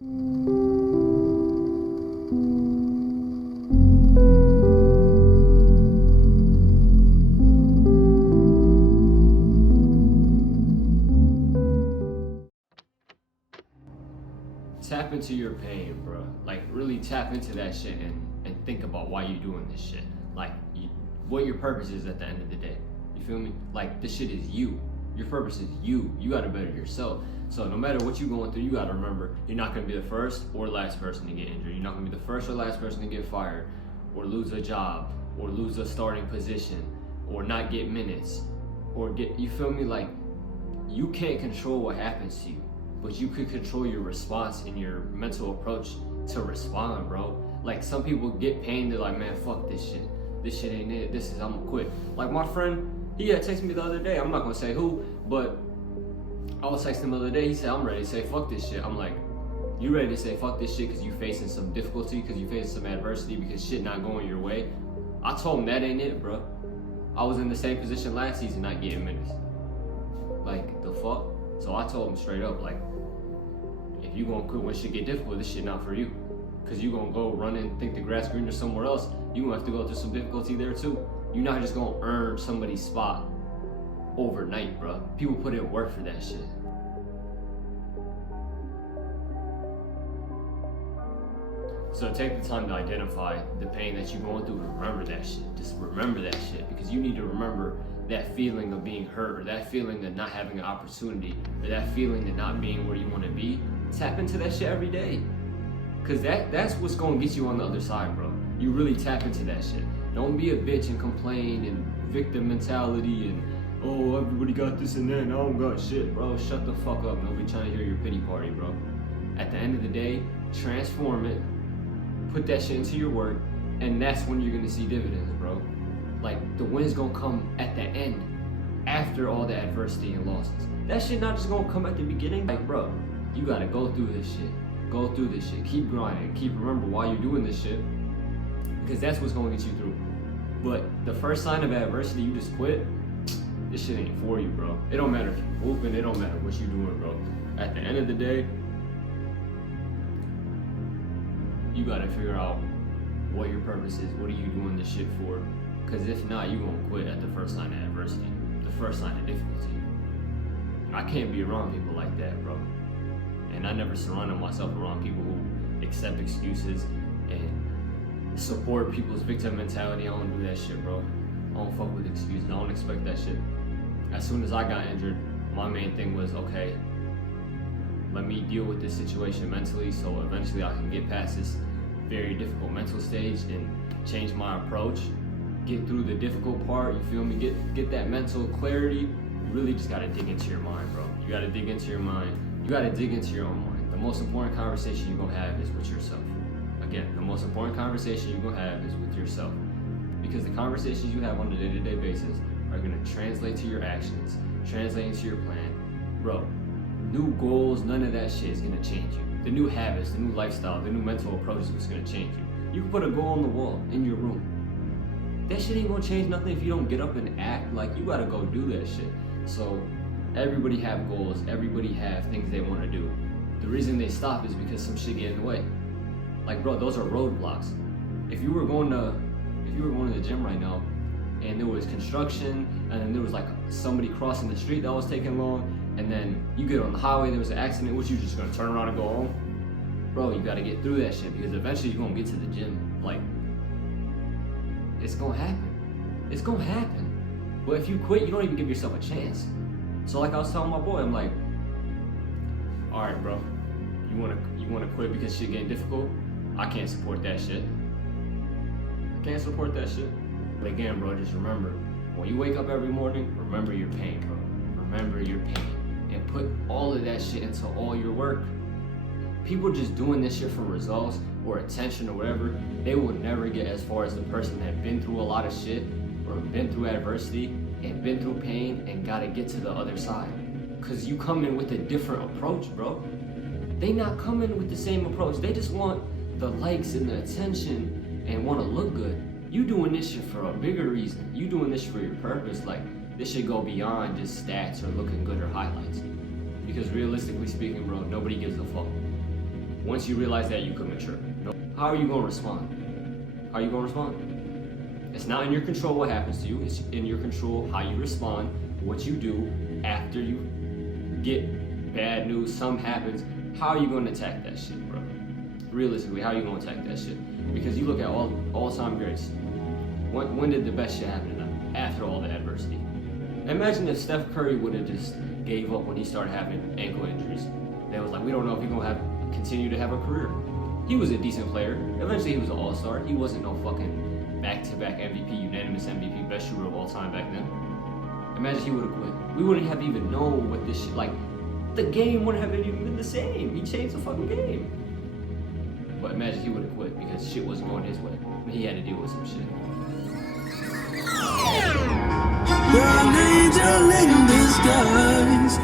Tap into your pain, bro. Like, really tap into that shit and think about why you doing this shit. Like, what your purpose is at the end of the day. You feel me? Like, this shit is you. Your purpose is you. You gotta better yourself. So no matter what you're going through, you gotta remember, you're not gonna be the first or last person to get injured. You're not gonna be the first or last person to get fired, or lose a job, or lose a starting position, or not get minutes, or get, you feel me? Like, you can't control what happens to you, but you could control your response and your mental approach to respond, bro. Like, some people get pain, they're like, man, fuck this shit. This shit ain't it. I'm gonna quit. Like, my friend, he had texted me the other day. I'm not gonna say who, but I was texting him the other day. He said, I'm ready to say fuck this shit. I'm like, you ready to say fuck this shit because you facing some difficulty, because you facing some adversity, because shit not going your way? I told him that ain't it, bro. I was in the same position last season, not getting minutes. Like, the fuck? So I told him straight up, like, if you gonna quit when shit get difficult, this shit not for you. Cause you gonna go run and think the grass greener somewhere else. You gonna have to go through some difficulty there too. You're not just gonna earn somebody's spot overnight, bro. People put in work for that shit. So take the time to identify the pain that you're going through and remember that shit. Just remember that shit, because you need to remember that feeling of being hurt, or that feeling of not having an opportunity, or that feeling of not being where you want to be. Tap into that shit every day, because that's what's going to get you on the other side, bro. You really tap into that shit. Don't be a bitch and complain and victim mentality and, oh, everybody got this and that and I don't got shit, bro. Shut the fuck up. Nobody trying to hear your pity party, bro. At the end of the day, transform it, put that shit into your work, and that's when you're gonna see dividends, bro. Like, the win's gonna come at the end, after all the adversity and losses. That shit not just gonna come at the beginning. Like, bro, you gotta go through this shit. Go through this shit. Keep grinding. Keep remember why you're doing this shit, because that's what's gonna get you through. But the first sign of adversity, you just quit. This shit ain't for you, bro. It don't matter if you're hooping. It don't matter what you're doing, bro. At the end of the day, you gotta figure out what your purpose is. What are you doing this shit for? Because if not, you gonna quit at the first sign of adversity, the first sign of difficulty. I can't be around people like that, bro. And I never surrounded myself around people who accept excuses and support people's victim mentality. I don't do that shit, bro. I don't fuck with excuses. I don't expect that shit. As soon as I got injured, my main thing was, okay, let me deal with this situation mentally so eventually I can get past this very difficult mental stage and change my approach, get through the difficult part, you feel me? Get that mental clarity. You really just gotta dig into your mind, bro. You gotta dig into your mind. You gotta dig into your own mind. The most important conversation you're gonna have is with yourself. Again, the most important conversation you're gonna have is with yourself. Because the conversations you have on a day-to-day basis are gonna translate to your actions, translate into your plan. Bro, new goals, none of that shit is gonna change you. The new habits, the new lifestyle, the new mental approach is what's gonna change you. You can put a goal on the wall in your room. That shit ain't gonna change nothing if you don't get up and act. Like, you gotta go do that shit. So everybody have goals, everybody have things they wanna do. The reason they stop is because some shit get in the way. Like, bro, those are roadblocks. If you were going to the gym right now and there was construction and then there was like somebody crossing the street that was taking long, and then you get on the highway, there was an accident, what, you just gonna turn around and go home? Bro, you gotta get through that shit, because eventually you're gonna get to the gym. Like, it's gonna happen. It's gonna happen. But if you quit, you don't even give yourself a chance. So like I was telling my boy, I'm like, all right, bro, you wanna quit because shit getting difficult? I can't support that shit. I can't support that shit. But again, bro, just remember, when you wake up every morning, remember your pain, bro. Remember your pain. And put all of that shit into all your work. People just doing this shit for results or attention or whatever, they will never get as far as the person that been through a lot of shit or been through adversity and been through pain and gotta get to the other side. Cause you come in with a different approach, bro. They not coming with the same approach. They just want the likes and the attention and want to look good. You doing this shit for a bigger reason. You doing this for your purpose. Like, this should go beyond just stats or looking good or highlights. Because realistically speaking, bro, nobody gives a fuck. Once you realize that, you could mature. How are you going to respond? How are you going to respond? It's not in your control what happens to you. It's in your control how you respond, what you do after you get bad news, something happens. How are you going to attack that shit, bro? Realistically, how are you going to attack that shit? Because you look at all-time greats. When did the best shit happen to them? After all the adversity. Imagine if Steph Curry would have just gave up when he started having ankle injuries. They was like, we don't know if he's going to continue to have a career. He was a decent player. Eventually, he was an all-star. He wasn't no fucking back-to-back MVP, unanimous MVP, best shooter of all time back then. Imagine he would have quit. We wouldn't have even known what this shit, like, the game wouldn't have even been the same. He changed the fucking game. But imagine he would have quit because shit wasn't going his way. And he had to deal with some shit. You're an angel in disguise.